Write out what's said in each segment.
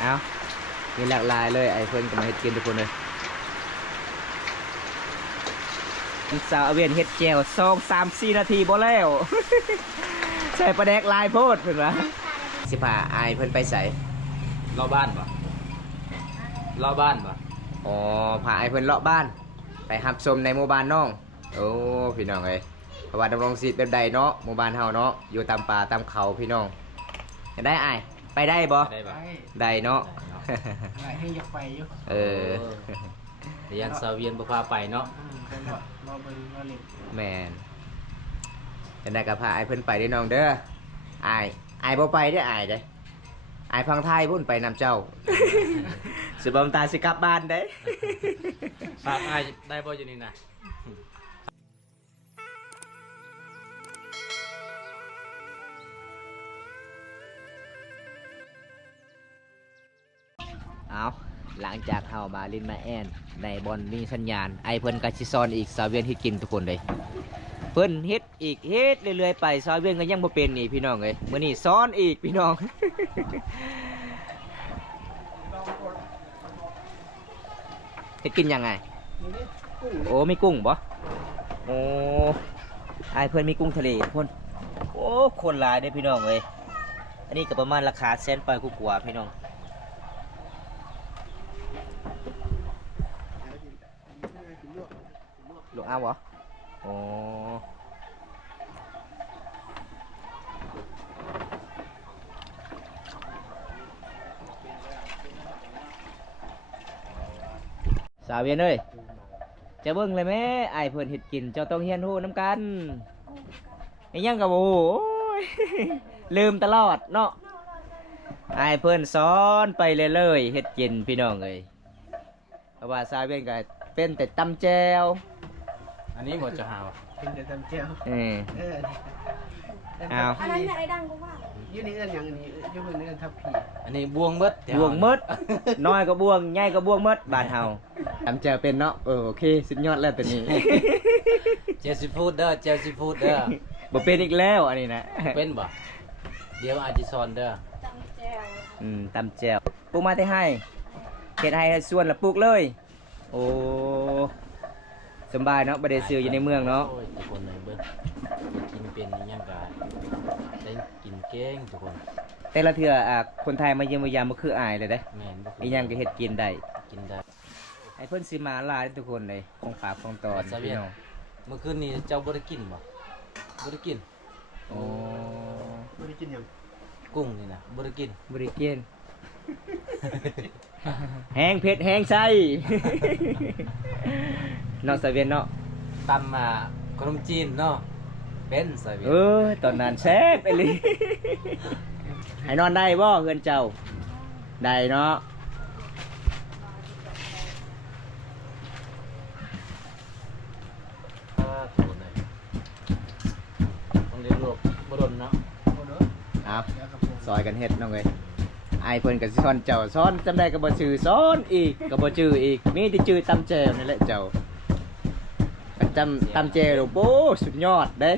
เอามีหลากหลายเลยไอ้เพิ่นก็มาเฮ็ดกินทุกคนเลยสาวเวียนเฮ็ดแจว2-3-4 นาทีบ่แล้ว ใส่ปลาแดกลายโพดเพิ่นว่าสิพาอายเพิ่นไปใส่ รอบบ้านปะรอบบ้านปะ อ๋อพาอายเพิ่นเลาะบ้านไปรับชมในหมู่บ้านน้องโอ้พี่น้องเอ้ยเพราะว่าดำรงชีวิตแบบใดเนาะหมู่บ้านเฮาเนาะอยู่ตามป่าตามเขาพี่น้องจะได้อายไปได้บ่ ได้ปะ ได้เนาะ อะไรให้อยากไปอยู่ เออ เรียนซาเวียนบ่พาไปเนาะ เป็นรอเบิ่งรอเล่น แมนจะได้กับพาไอ้เพิ่นไปได้อน้องเด้อไอ้บ่ไปได้อไอ้เด้อไอ้พังไทยพุ่นไปนำเจ้า สิบอมตาสิกลับบ้านเด้ ฝากอ้ายได้บ่อยู่นี่นะ เอาหลังจากเฮามาลินมาแอนในบอลมีสัญญาณไอ้เพิ่นก็สิซ้อนอีกซาเวียนเฮ็ดกินทุกคนเลยเพิ่นเฮ็ดอีกเฮ็ดเรื่อยๆไปซาเวียนก็ยังบ่เป็นนี่พี่น้องเอ้ยมื้อนี้ซ้อนอีกพี่น้อง เฮ็ดกินยังไง นี่ดิกุ้ง โอ้มีกุ้งบ่โอ้ไอายเพื่อนมีกุ้งทะเลทุกคนโอ้คนหลายเด้อพี่น้องเอ้ยอันนี้ก็ประมาณราคาแสนปลายกว่าๆพี่น้องลูกเอาบ่โอ้สาวเวียนเอ้ยจะเบิ่งเลยแม่ไอายเพิ่นเฮ็ดกินเจ้าต้องเฮียนฮู้น้ำกันไอ้ยังกับโอ้โห ลืมตลอดเนาะไอายเพิ่นสอนไปเรื่อยๆเฮ็ดกินพี่น้องเอ้ยเพราะว่าสาวเวียนก็เป็นแต่ตำแจว อันนี้บ่จะหาว เป็นแต่ตำเจียว เออ เออ เอา อันนั้นอยากได้ดังกูว่า อยู่ในเอื้อนอย่างนี้อยู่ในเอื้อนทับผี อันนี้บวงเบิด บวงมด น้อยก็บวงใหญ่ก็บวงมดบ้านเฮาตำแจวเป็นเนาะโอเคสุดยอดแล้วตัวนี้ เจลซีฟู้ดเด้อเจลซีฟู้ดเด้อ บ่เป็นอีกแล้วอันนี้นะ เป็นบ่เดี๋ยวอาจสิสอนเด้อ จำแจว ตำแจวปลูกมาแต่ให้เฮ็ดให้ส่วนละปลูกเลยโอ้สำบายเนาะบ่ได้ซื้ออยู่ในเมืองเนาะ โอ้ยทุกคนเลยเบิ่งกินเป็นอิหยังก็ได้กินเก่งทุกคน แต่ละเทื่อคนไทยมาเยี่ยมมายามบ่คืออายเลยเด้ แม่นบ่คื อีหยังก็เฮ็ดกินได้ กินได้ ไอ้เพิ่นสิมาหลายทุกคนเลยของฝากของตอน ซาเวียน พี่น้อง เมื่อคืนนี้เจ้าบ่ได้กินบ่บ่ได้กิน โอ้ ไม่ได้กินหยัง กุ้งนี่นะบ่ได้กิน บ่ได้กิน แห้งเผ็ดแห้งใส่ เนาะสะเวียนเนาะ ตำมาขนมจีนเนาะเป็นซาเวียน ตอนนั้นแซ่บไปเลย ให้นอนได้บ่เฮือนเจ้า ได้เนาะ ทุกคนเลยต้องเรียนรู้บ่ดนเนาะ โอ้โห เอา แล้วกับผม ซอยกันเฮ็ดน้องเอ้ยไอายเพิ่นก็สิสอนเจ้าสอนจำได้ก็บ่ชื่อสอนอีกก็บ่ชื่ออีก มีแต่ชื่อตำแจวนี่แหละเจ้าจำตำแจวโอ้โหสุดยอดเด้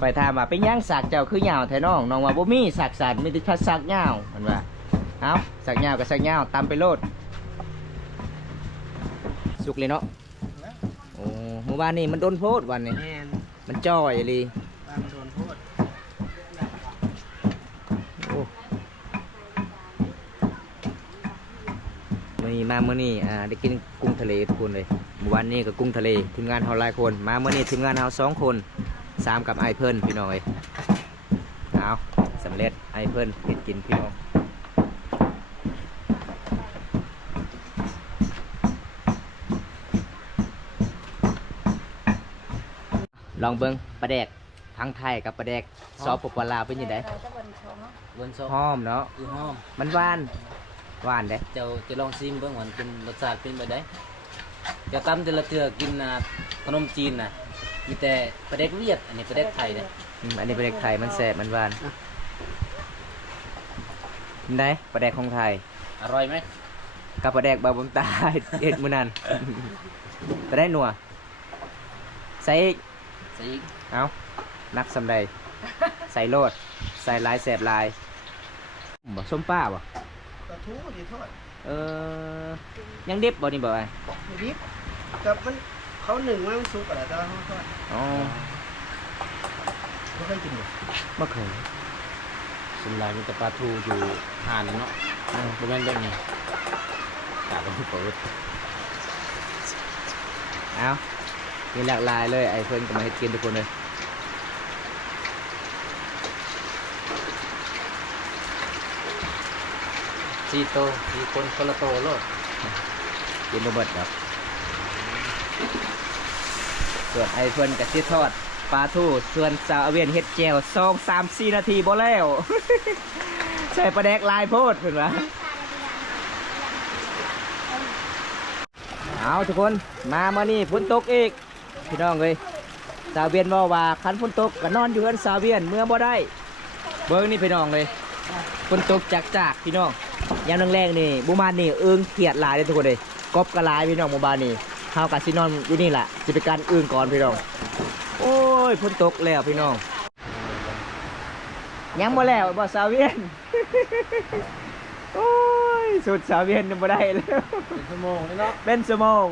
ข่อยถามว่าเป็นหยังสากเจ้าคือหยาวแท้น้องน้องว่าบ่มีสากสันมีแต่พัดสากหยาวมันว่าเอ้าสากหยาวก็สากหยาวตำไปโลดสุกเลยเนาะโอ้เมื่อวานนี้มันโดนโพดวันนี้ แมน มันจ้อยอีหลี ตามโดนโทษ โอ้มื้อนี้มามื้อนี้ได้กินกุ้งทะเลทุกคนเลยเมื่อวานนี้ก็กุ้งทะเลทีมงานเฮาหลายคนมามื้อนี้ทีมงานเฮา2 คน3กับไอเพิ่นพี่น้องเอ้ยเอาสำเร็จไอเพิ่นเฮ็ดกินพี่น้องลองเบิ่งปลาแดกทั้งไทยกับปลาแดกซอสปปลาวเป็นยังไง เราจะบนชง เบิ่งซอ หอมเนาะ คือหอม มันหวานหวานเด้ เจ้าจะลองซิมเบิ่งว่ามันเป็นรสชาติเป็นแบบใดเจะตำแต่ละเทื่อกินขนมจีนน่ะมีแต่ปลาเด็กเวียดอันนี้ปลาเด็กไทยเด้ อันนี้ปลาแดกไทยมันแซ่บมันหวานได้ปลาแดกของไทย อร่อยไหม กับปลาแดกบาบุมตา เฮ็ดมื้อนั้นปลาได้หนัวใส่อีก ใส่อีก เอานักสำใดใส่โลดใส่หลายแซ่บหลาย บ่ส้มป้าบ่ กระทู้ที่ทอด เออยังดิบบ่นี่บ่ไอ้ ไม่ดิบกับมันเขาหนึ่งมันสุกอะไรแต่ว่าเขาทอด อ๋อ ไม่เคยกินเลย บ่เคย ส่วนใหญ่มีแต่ปลาทูอยู่ห่านเนาะบ่แม่นแบบนี้กาดต้องเปิด เอามีหลากหลายเลยไอ้เพิ่นก็มาเฮ็ดกินทุกคนเลย 4 โต4 คนคนละโตโลด กินบ่เบิดครับส่วนไอ้เพิ่นก็สิทอดปลาทูส่วนสาวอาเวียนเฮ็ดแจ่ว2 3 4 นาทีบ่แล้ว ใส่ปลาแดกลายโพดเพิ่นว่าเอาทุกคนมามื้อนี้ฝนตกอีกพี่น้องเอ้ยสาวเวียนบอกว่าคันฝนตกก็นอนอยู่เฮือนสาวเวียนเมื่อบ่ได้เบิ่งนี่พี่น้องเลยฝนตกจากพี่น้องยามแรงๆนี่บุมานนี่เอิงเขียดหลายเลยทุกคนเลยกบกระลายพี่น้องหมู่บ้านนี่เฮากับสินอนอยู่นี่แหละสิเป็นการอื่นก่อนพี่น้องโอ้ยฝนตกแล้วพี่น้องยังบ่แล้วบ่สาวเวียน โอ้ยสุดสาวเวียนยังบ่ได้แล้ว เป็นชั่วโมงเลยเนาะ เป็นชั่วโมง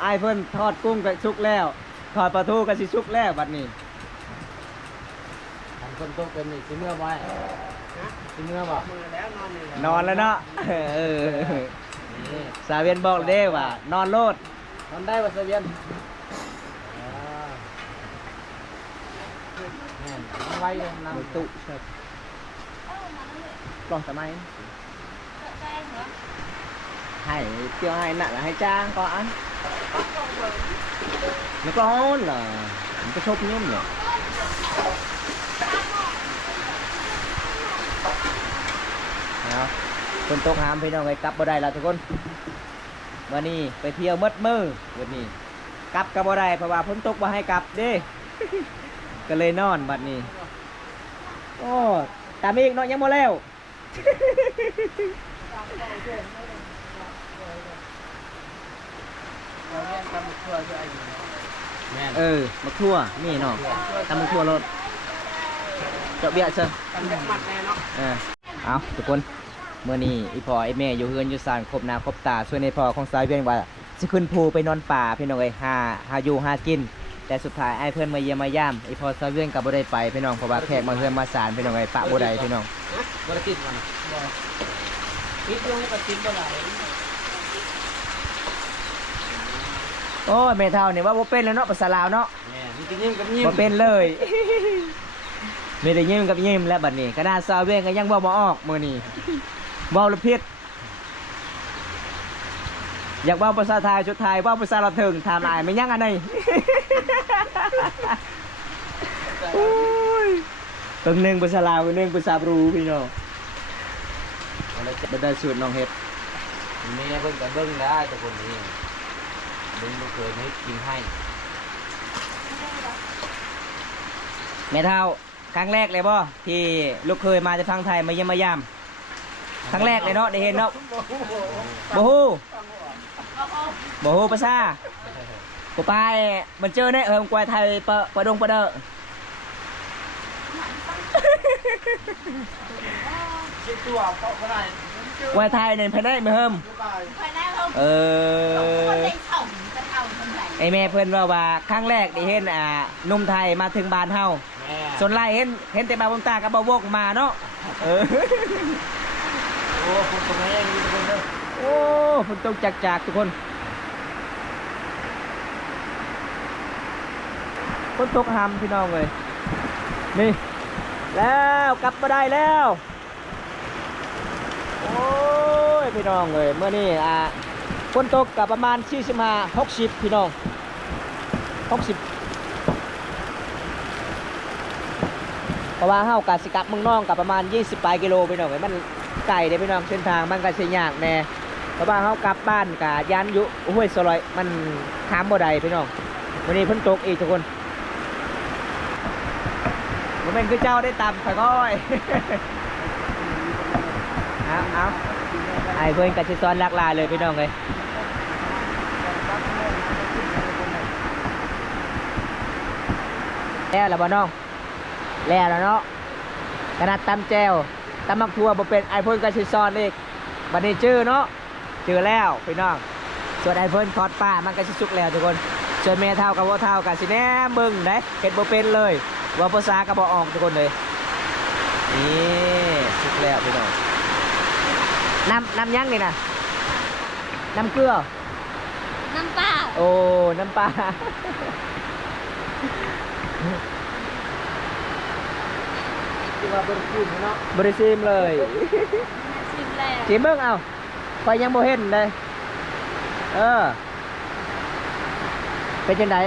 ไอ้ายเพิ่นทอดกุ้งก็สุกแล้วทอดปลาทูก็สิสุกแล้วบัดนี้ ทำคนโตเป็นนี่สิเมื่อไว้สิเมื่อบ่ มือแล้วนอนอยู่แล้ว นอนแล้วเนาะ เออ นี่ สาวเวียนบอกเด้ว่านอนโลด ทำได้บ่เสวียนแม่นทำไว้เลยนำ ตุครับกล่องทำไมให้เที่ยวให้น่ะlàให้จ้างcó ăn nó có là nó có sốt nhôm nhỉเอาคนตกหามพี่น้องไงกลับบ่ได้แล้วทุกคนวันนี้ไปเที่ยวมืดมือวันนี้กลับกับบ่ได้เพราะว่าฝนตกบ่ให้กลับเด้ ก็เลยนอนบัดนี้โอ้ตามอีกเนาะยังบ่แล้ว เราเรียนตำทั่วด้วยไอ้อยู่ แม่น เออมะทั่วนี่เนาะตำมะทั่วรถเจาะเบี้ยเชิญ ตำจักมัดแน่เนาะ เอาทุกคนเมื่อนี้อีพ่อไอแม่อยู่เฮือนอยู่ศาลครบหน้าครบตาช่วยในพ่อของสายเวียนว่าสิขึ้นภูไปนอนป่าพี่น้องเอ้ยหาอยู่หากิน แต่สุดท้ายไอ้เพื่อนมาเยี่ยมมาย่ำอีพ่อสายเวียนกับบ่ได้ไปพี่น้องเพราะว่าแขกมาเฮือนมาศาลพี่น้องเอ้ยปะบ่ได้พี่น้อง บ่ได้ติดมัน คิดลงกับติดบ่ไหล โอ้ยแม่เฒ่านี่ว่าบ่เป็นแล้วเนาะภาษาลาวเนาะ แม่นมีแต่ยิ้มกับยิ้ม บ่เป็นเลย มีแต่ยิ้มกับยิ้มแล้วบัดนี้ขนาดสาวเวียนก็ยังเว้าบ่ออกมื้อนี้เว้าละเพียดอยากเว้าภาษาไทยชุดไทยเว้าภาษาลาวถึงถามอายไม่ยังอันไหน โอ้ยเพิ่งหนึงภาษาลาวหนึงภาษาบรูพี่น้อง บ่ได้ บ่ได้สูตรน้องเฮ็ด มีเพิ่นก็เบิ่งได้แต่คนนี้เบิ่งบ่เคยให้กินให้ แม่เฒ่าครั้งแรกเลยบ่ที่ลูกเคยมาจากทางไทยมาเยี่ยมมายามครั้งแรกเลยเนาะได้เห็นเนาะบ่ฮู้บ่ฮู้ภาษากูไปมันเจอเนี่ยกวายไทยปะดงปะเดอ คิดตัวเปาะบ่ได้ กวายไทยเนี่ยภายในไม่เฮิม ภายในเขา เอ คน อ ได้เข่าจะเข่าคนไหน ไอแม่เพิ่นว่าครั้งแรกได้เห็นหนุ่มไทยมาถึงบ้านเฮา แม่ ส่วนไล่เห็นแต่บาบงตากับบ่าวกมาเนาะเออ โอ้คนตรงนี้มีทุกคนเด้อ โอ้ฝนตกจากทุกคนฝนตกหำพี่น้องเลยนี่แล้วกลับมาได้แล้วโอ้ยพี่น้องเลยเมื่อนี้ฝนตกกับประมาณ45-60พี่น้อง60เพราะว่าเฮากะสิกลับเมืองน้องกับประมาณ20ปลายกิโลพี่น้องเลยมันไกลเด้พี่น้องเส้นทางมันก็สิยากแน่เพราะว่าเฮากลับบ้านกะยันอยู่ห้วยสลอยมันข้ามบ่ได้พี่น้องวันนี้ฝนตกอีกทุกคนผมเป็นคือเจ้าได้ตำค่อยๆ เอาไอ้เพื่อนกับชิซอนลักลาเลยพี่น้องเลยแล้วล่ะบ่น้องแล้วเนาะขนาดตำแจว ตำมักทั่วบ่เป็นไอเพิ่นก็สิซ้อนอีกบัดนี้จื้อเนาะจื้อแล้วพี่น้องส่วนไอเพิ่นทอดปลามันก็สิสุกแล้วทุกคนส่วนแม่เฒ่ากับบ่เฒ่าก็สิแหนมเบิ่งเด้เฮ็ดบ่เป็นเลยว่าภาษาก็บ่ออกทุกคนเลยนี่สุกแล้วพี่น้องน้ำยังนี่นะน้ำเกลือ น้ำเปล่า โอ้ น้ำปลา ที่ว่าบริสุทธิ์เนาะ บริซิมเลย ชิมแล้ว ชิมเบิ้งเอาไฟยังโบเห็นเลย เป็นจังได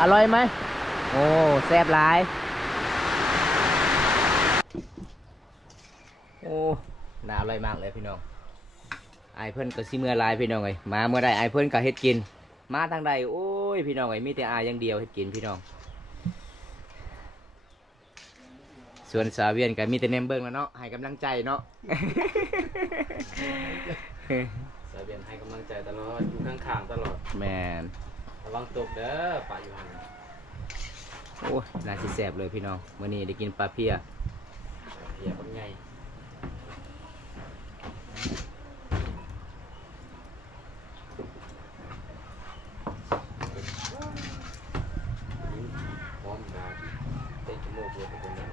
อร่อยไหม โอ้แซ่บหลาย โอ้น่าอร่อยมากเลยพี่น้องไอเพิ่นก็สิเมื่อหลายพี่น้องเอ้ยมาเมื่อใดไอเพิ่นก็เฮ็ดกิน มาทางใดโอ้ยพี่น้องเอ้ยมีแต่อายอย่างเดียวเฮ็ดกินพี่น้อง ส่วนสาวเวียนก็มีแต่แนมเบิ่งแล้วเนาะให้กำลังใจเนาะ สาวเบียนให้กำลังใจตลอดอยู่ข้างๆตลอด แมน ระวังตกเด้อปลาอยู่หั่น โอ้ยน่าสิแซ่บเลยพี่น้องมื้อนี้ได้กินปลาเพีย เหียบักใหญ่พร้อมกันเต็มจมูกเลยทุกคนเลย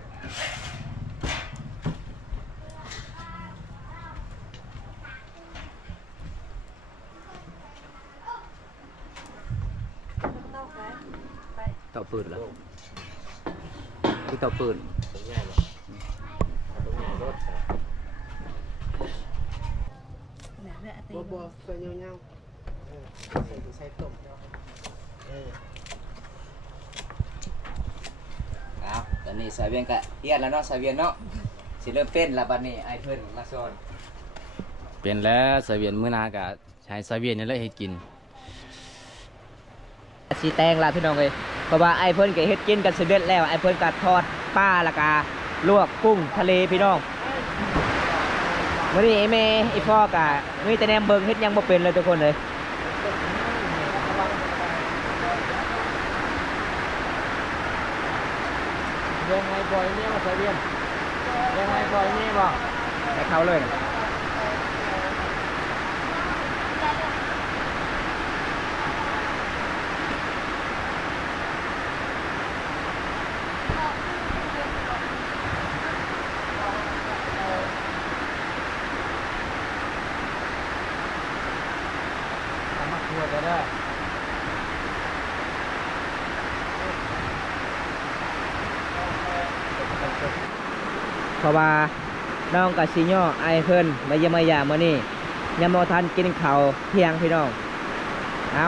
เต่าปืนเหรอที่เต่าปืน ตัวใหญ่เลยตัวใหญ่รถ บ่ใส่เงาใส่ต้มเออ อ้าวตอนนี้สาวเวียนก็เฮียนแล้วเนาะสาวเวียนเนาะสิเริ่มเป็นละบัดนี้ไอเพิ่นมาสอน เป็นแล้วสาวเวียนมื้อนากะใช้สาวเวียนนี่แหละให้กิน สีแตงละพี่น้องเลยเพราะว่าไอเพิ่นก็เฮ็ดกินกันเสร็จแล้วไอเพิ่นก็ทอดปลาและกาลวกกุ้งทะเลพี่น้องมื้อนี้ไอแม่ไอพ่อก็มีแต่แนมเบิ่งเฮ็ดหยังบ่เป็นเลยทุกคนเลยเรื่องไงปล่อยเนี่ยมาใส่เรียนเรื่องไงปล่อยเนี่ยบ่ให้เขาเลยนะมาครัวจะได้เพราะว่าน้องกับซีโน่ไอเพิ่นมาเยี่ยมมายามมื้อนี้ยังบ่ทันกินข้าวเที่ยงพี่น้องเอา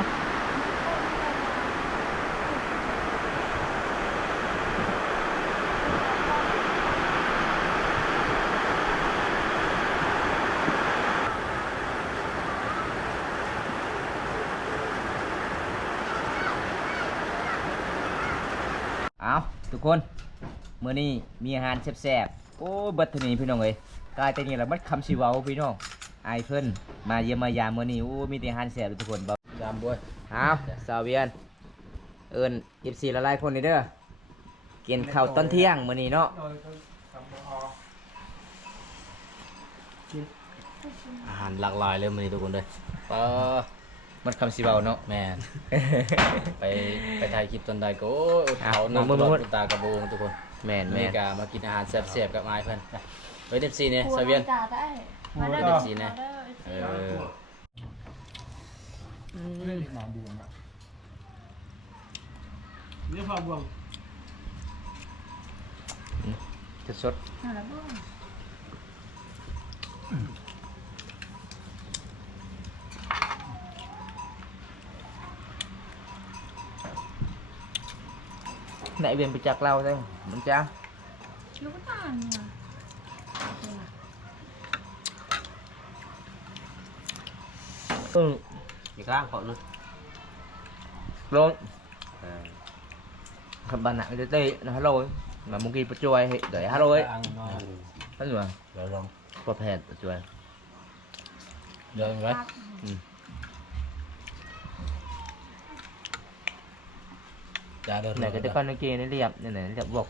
เอาทุกคนมื้อนี้มีอาหารแซ่บๆโอ้เบัดเท่านี้พี่น้องเอ้ยกลายแต่นี่ละมันคำสิเว้าพี่น้องไอเพิ่นมาเยี่ยมมายามมื้อนี้โอ้มีแต่อาหารแซ่บเลยทุกคนบ่ ยามบ้วย เอาสาวเวียนเอิ้น14ละลายคนนี่เด้อกินข้าวตอนเที่ยงมื้อนี้เนาะ อาหารหลากหลายเลยมื้อนี้ทุกคนเลย มันคำสิเว้าเนาะ แม่น ไปถ่ายคลิปตอนใดก็โอ้ยเขา อ่ะ น้ำตลอด มึง คุณตากระโบงทุกคน แม่น อเม แม่ ริ น กามากินอาหารแซ่บๆกับไอ้ายเพิ่นเฮ้ยเดฟซีเนี่ยสวีเวียน จ่าได้มาเด้อ เดฟซีเนี่ยเออ นี่พอบวง สด เอาละบ้าง ไหนเวียนไปจากเราได้มันจ้า ลูกตาลเนี่ย อีกครั้งขอนึง luôn bạn nặng cái tê nó hello ấy mà muốn ghi bật chuối để hello ấy hết rồi เดี๋ยวลอง bật hẹn bật chuối เดินไว้จะเดิน này cái con nó kia nó liệp này này nó liệp buộc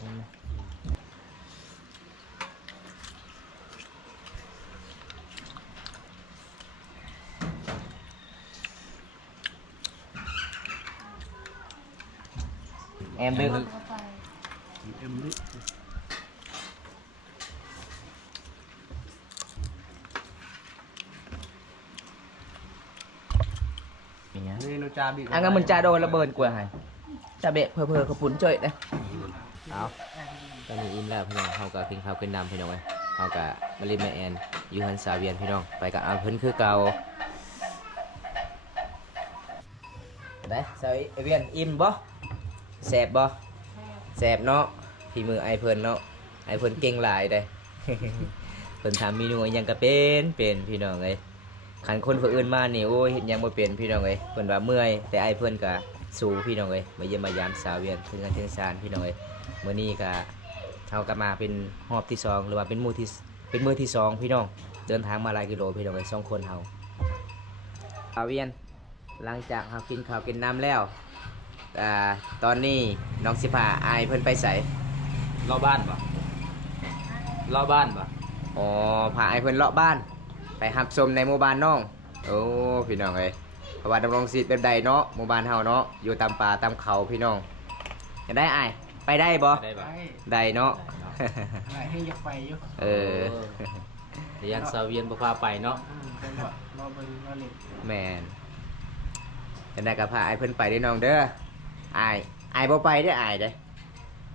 แอมดึง เข้าไป เอ็มลึก นี่นูจาบี อันงั้นมันจะโดนระเบิดกว่าให้จะเบะเพอๆขปุ่นจ่อยนะเอาตอนนี้อิ่มแล้วพี่น้องเฮาก็กินข้าวกินน้ำพี่น้องเว้ยเฮาก็มาเล่นแม่แอนอยู่หันสาเวียนพี่น้องไปกับอาเพิ่นคือเก่าได้สาเวียนอิ่มบ่แซ่บบ่แซ่บเนาะฝีมือไอเพิ่นเนาะไอเพิ่นเก่งหลายเด้ เพิ่นทำเมนูอิหยังก็เป็นพี่น้องเอ้ยคันคนผู้อื่นมานี่โอ้ยเฮ็ดหยังบ่เป็นพี่น้องเอ้ยเพิ่นว่าเมื่อยแต่ไอเพิ่นก็สู้พี่น้องเอ้ยมาเยี่ยมมายามสาวเวียนถึงกันถึงซานพี่น้องเอ้ยมื้อนี้ก็เฮาก็มาเป็นรอบที่สองหรือว่าเป็นมื้อที่สองพี่น้องเดินทางมาหลายกิโลพี่น้องเอ้ย2คนเฮาสาวเวียนหลังจากเฮากินข้าวกินน้ำแล้วตอนนี้น้องสิพาอายเพิ่นไปไส รอบบ้านปะรอบบ้านปะ อ๋อพาไอ้เพิ่นเลาะบ้านไปหับชมในหมู่บ้านน้องโอ้พี่น้องเอ้ยเพราะว่าดำรงชีวิตแบบใดเนาะหมู่บ้านเฮาเนาะอยู่ตามป่าตามเขาพี่น้องจะได้อ้ายไปได้บ่ ได้ปะ ได้เนาะ อะไรให้อยากไปอยู่ เออ เรียนสาวเวียนบ่พาไปเนาะ ไปรอเบิ่งรอเล่น แม่นจะได้ก็พาไอ้เพิ่นไปเด้อน้องเด้ออ้ายบ่ไปเด้ออ้ายเด้อ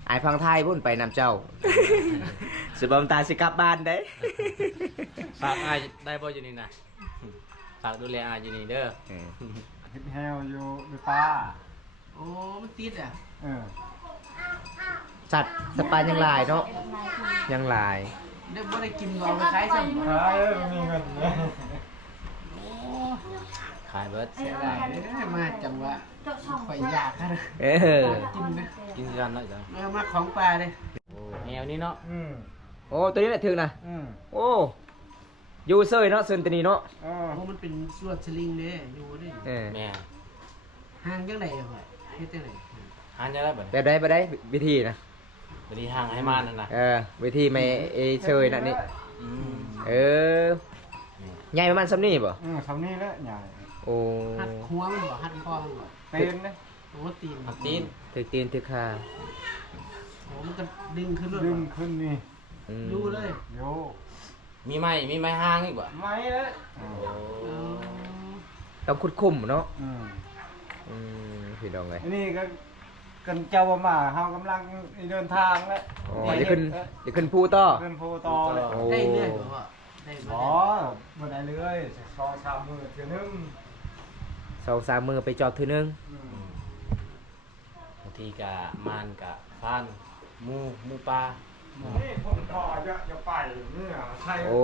อ้ายพังไทยพุ่นไปนำเจ้า สิบ่มตาสิกลับบ้านเด้ ฝากอายได้บ่อยู่นี่นะฝากดูแลอายอยู่นี่เด้อ เออ เฮ็ดแฮวอยู่ในป่า โอ้มันติดอ่ะ เออ สัตว์สปานยังหลายเนาะยังหลาย เดี๋ยวบ่ได้กินก็เอาไปขายซ้ำ ขายมีเงินเนี่ย โอ้ ขายเบิด เสียดายเลยมาจังหวะข่อยอยากค่ะ เออ กินนะ กินกันเนาะจ้ะ เอามาของปลาเลย โอ้แนวนี้เนาะ โอ้ตัวนี้แหละถึงนะ อืม โอ้ยูเซอร์เนาะเซนตวนีเนาะ เออ โอ้มันเป็นสวดสลิงเด้อยู่เด้ เออ แม่ ห่างจังได๋อ่ะข่อยเฮ็ดจังได๋ หานจะได้บ่ แบบได้วิธีนะ บ่ได้ห่างให้มานั่นน่ะ เออวิธีไม่เอเชยนั่นนี่ อืม เออใหญ่ประมาณซ้ำนี่ป่ะ ทำนี่แหละใหญ่ โอ้ หัดหัวมันบ่หัดคอมันบ่ เต้นนะ โอ้ตีน หักตีน ถือตีนถือขา โอ้มันก็ดึงขึ้นเลย ดึง บ่ ขึ้นนี่ อืม ดูเลย โย มีไม้ห่างอีกบ่ ไม่แล้ว โอ้ เออ ต้องคุดคุมเนาะ อืม อืมพี่น้องเลย อันนี้ก็กันเจ้าบ่มาเฮากำลังเดินทางแล้ว อ๋อเดี๋ยวขึ้นภูต่อ ขึ้นภูต่อเลย โอ้ ได้เรื่อยบ่ได้บ่ อ๋อบ่ได้เลย2-3มื้อเทื่อนึง 2-3 มือไปจอบทีนึง อืม บางทีก็มานก็ฟานหมูปลา นี่ผมขอจะไปเนี่ยใช่ โอ้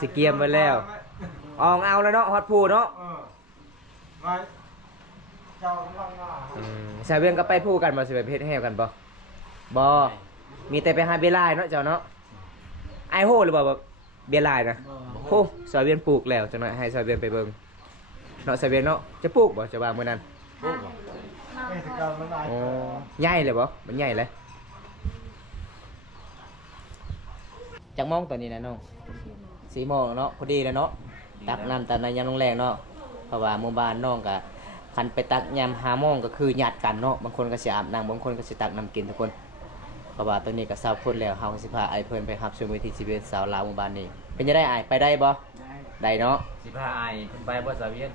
สิเกียมไว้แล้วอองเอาแล้วเนาะฮอตพูเนาะ เออไว้เจ้ากำลังมา ชายเวียงก็ไปพูกันบ่สิไปเพชรแห้วกันบ่บ่มีแต่ไปหาเบียร์ลายเนาะเจ้าเนาะไอโหหรือบ่เบียร์ลายนะ โอ้สาวเวียนปลูกแล้วจังหน่อยให้สาวเวียนไปเบิ่งเนาะสาวเวียนเนาะจะปลูกบ่จะวางมื้อนั้น โอ้บ่ เอ้ยแต่ก่อนมันหลาย อ๋อใหญ่เลยบ่มันใหญ่เลยจักโมองตอนนี้นะน้อง4 โมงแล้วเนาะพอดีแล้วเนาะตักน้ำตักในยามโรงแรงเนาะเพราะว่าหมู่บ้านน้องก็คันไปตักยาม5 โมงก็คือญาติกันเนาะบางคนก็สิอาบน้ำบางคนก็สิตักน้ำกินทุกคนเพราะว่าตอนนี้ก็20 คนแล้วเฮาสิพาไอ้เพิ่นไปรับชมวิถีชีวิตสาวลาวหมู่บ้านนี้เป็นจังได๋อ้ายไปได้บ่ ได้ ได้เนาะ สิพาอายเพิ่นไปบ่สาวเวียน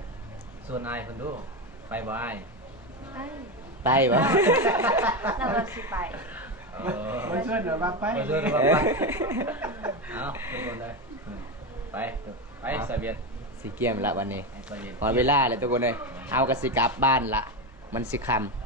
ส่วนอายเพิ่นดูไปบ่อาย ไป ไปบ่ เราก็สิไป บ่ชวนเดี๋ยวว่าไป ไปช่วยกันไปเอาทุกคนเลยไปสาวเวียน สิเกียมละวันนี้ ไปสาวเวียน พอเวลาเลยทุกคนเลยเอากระสิกลับบ้านละมันสิคำ